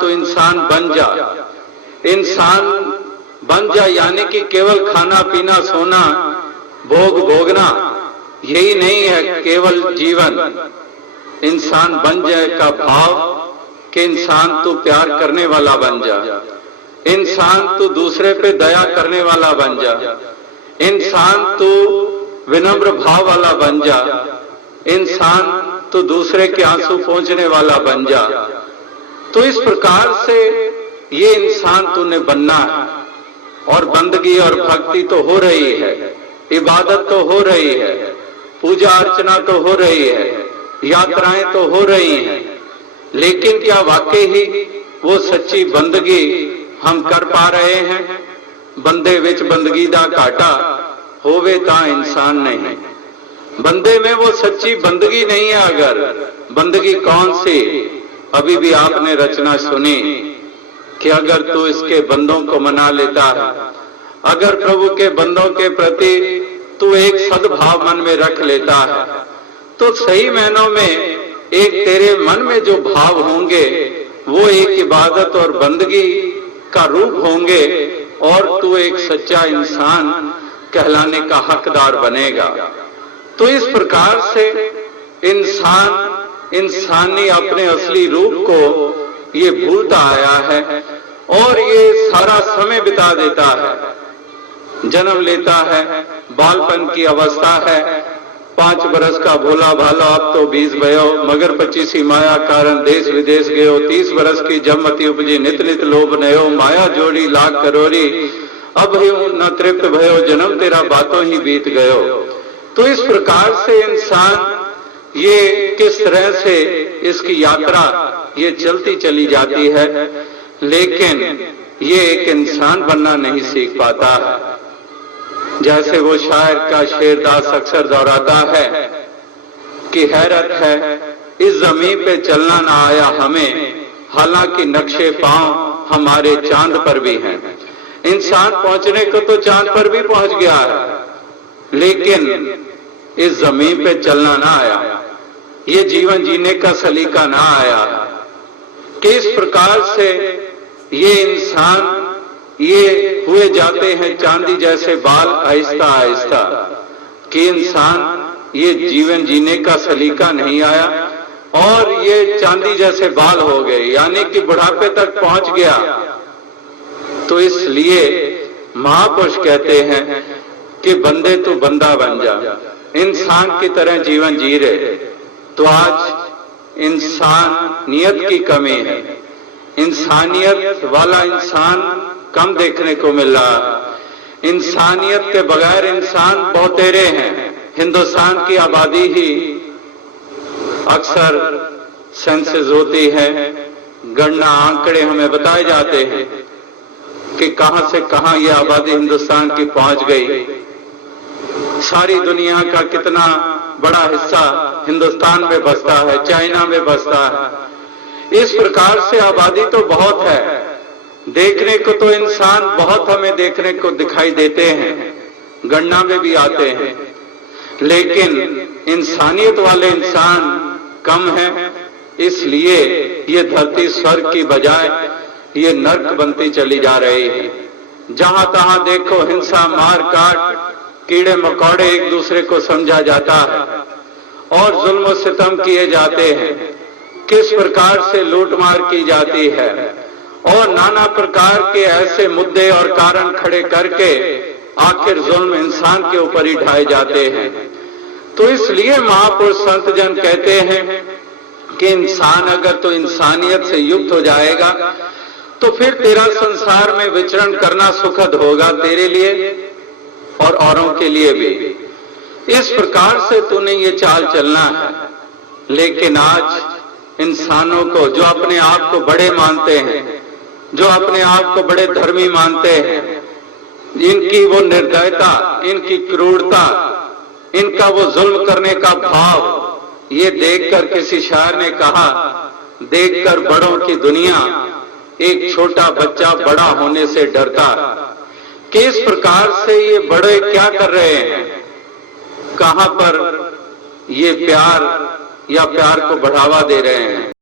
तो इंसान बन जा। इंसान बन जा यानी कि केवल खाना पीना सोना भोग भोगना यही नहीं है केवल जीवन। इंसान बन जाए का भाव कि इंसान तू प्यार करने वाला बन जा, इंसान तू दूसरे पे दया करने वाला बन जा, इंसान तू विनम्र भाव वाला बन जा, इंसान तू दूसरे के आंसू पोंछने वाला बन जा। तो इस प्रकार से ये इंसान तूने बनना है। और बंदगी और भक्ति तो हो रही है, इबादत तो हो रही है, पूजा अर्चना तो हो रही है, यात्राएं तो हो रही हैं, लेकिन क्या वाकई ही वो सच्ची बंदगी हम कर पा रहे हैं? बंदे विच बंदगी दा घाटा होवे ता इंसान नहीं। बंदे में वो सच्ची बंदगी नहीं है। अगर बंदगी कौन सी? अभी भी आपने रचना सुनी कि अगर तू इसके बंदों को मना लेता है, अगर प्रभु के बंदों के प्रति तू एक सद्भाव मन में रख लेता है, तो सही मायनों में एक तेरे मन में जो भाव होंगे वो एक इबादत और बंदगी का रूप होंगे और तू एक सच्चा इंसान कहलाने का हकदार बनेगा। तो इस प्रकार से इंसानी अपने असली रूप को ये भूलता आया है और ये सारा समय बिता देता है। जन्म लेता है, बालपन की अवस्था है, 5 बरस का भोला भाला अब तो 20 भयो, मगर 25 माया कारण देश विदेश गयो, 30 बरस की जमती उपजी नित नित लोभ नयो, माया जोड़ी लाख करोड़ी अब ही न तृप्त भयो, जन्म तेरा बातों ही बीत गयो। तो इस प्रकार से इंसान ये किस तरह से इसकी यात्रा ये चलती चली जाती है, लेकिन ये एक इंसान बनना नहीं सीख पाता है। जैसे वो शायर का शेरदास अक्सर दोहराता है कि हैरत है इस जमीन पे चलना ना आया हमें, हालांकि नक्शे पांव हमारे चांद पर भी हैं। इंसान पहुंचने को तो चांद पर भी पहुंच गया है, लेकिन इस जमीन पे चलना ना आया, ये जीवन जीने का सलीका ना आया। किस प्रकार से ये इंसान ये हुए जाते हैं चांदी जैसे बाल आहिस्ता आहिस्ता, कि इंसान ये जीवन जीने का सलीका नहीं आया और ये चांदी जैसे बाल हो गए, यानी कि बुढ़ापे तक पहुंच गया। तो इसलिए महापुरुष कहते हैं कि बंदे तू बंदा बन जा, इंसान की तरह जीवन जी रहे। तो आज इंसानियत की कमी है, इंसानियत वाला इंसान कम देखने को मिल रहा है। इंसानियत के बगैर इंसान बहुतेरे हैं। हिंदुस्तान की आबादी ही अक्सर सेंसस होती है, गणना आंकड़े हमें बताए जाते हैं कि कहां से कहां ये आबादी हिंदुस्तान की पहुंच गई। सारी दुनिया का कितना बड़ा हिस्सा हिंदुस्तान में बसता है, चाइना में बसता है। इस प्रकार से आबादी तो बहुत है, देखने को तो इंसान बहुत हमें देखने को दिखाई देते हैं, गणना में भी आते हैं, लेकिन इंसानियत वाले इंसान कम है। इसलिए ये धरती स्वर्ग की बजाय ये नर्क बनती चली जा रही है। जहां तहां देखो हिंसा, मार काट, कीड़े मकोड़े एक दूसरे को समझा जाता है और जुल्म सितम किए जाते हैं। किस प्रकार से लूटमार की जाती है और नाना प्रकार के ऐसे मुद्दे और कारण खड़े करके आखिर जुल्म इंसान के ऊपर ही ढाए जाते हैं। तो इसलिए महापुरुष संत जन कहते हैं कि इंसान अगर तो इंसानियत से युक्त हो जाएगा तो फिर तेरा संसार में विचरण करना सुखद होगा तेरे लिए और औरों के लिए भी। इस प्रकार से तूने ये चाल चलना है। लेकिन आज इंसानों को जो अपने आप को बड़े मानते हैं, जो अपने आप को बड़े धर्मी मानते हैं, इनकी वो निर्दयता, इनकी क्रूरता, इनका वो जुल्म करने का भाव, ये देखकर किसी शायर ने कहा, देखकर बड़ों की दुनिया एक छोटा बच्चा बड़ा होने से डरता। किस प्रकार से ये बड़े क्या कर रहे हैं, कहां पर ये प्यार या प्यार को बढ़ावा दे रहे हैं।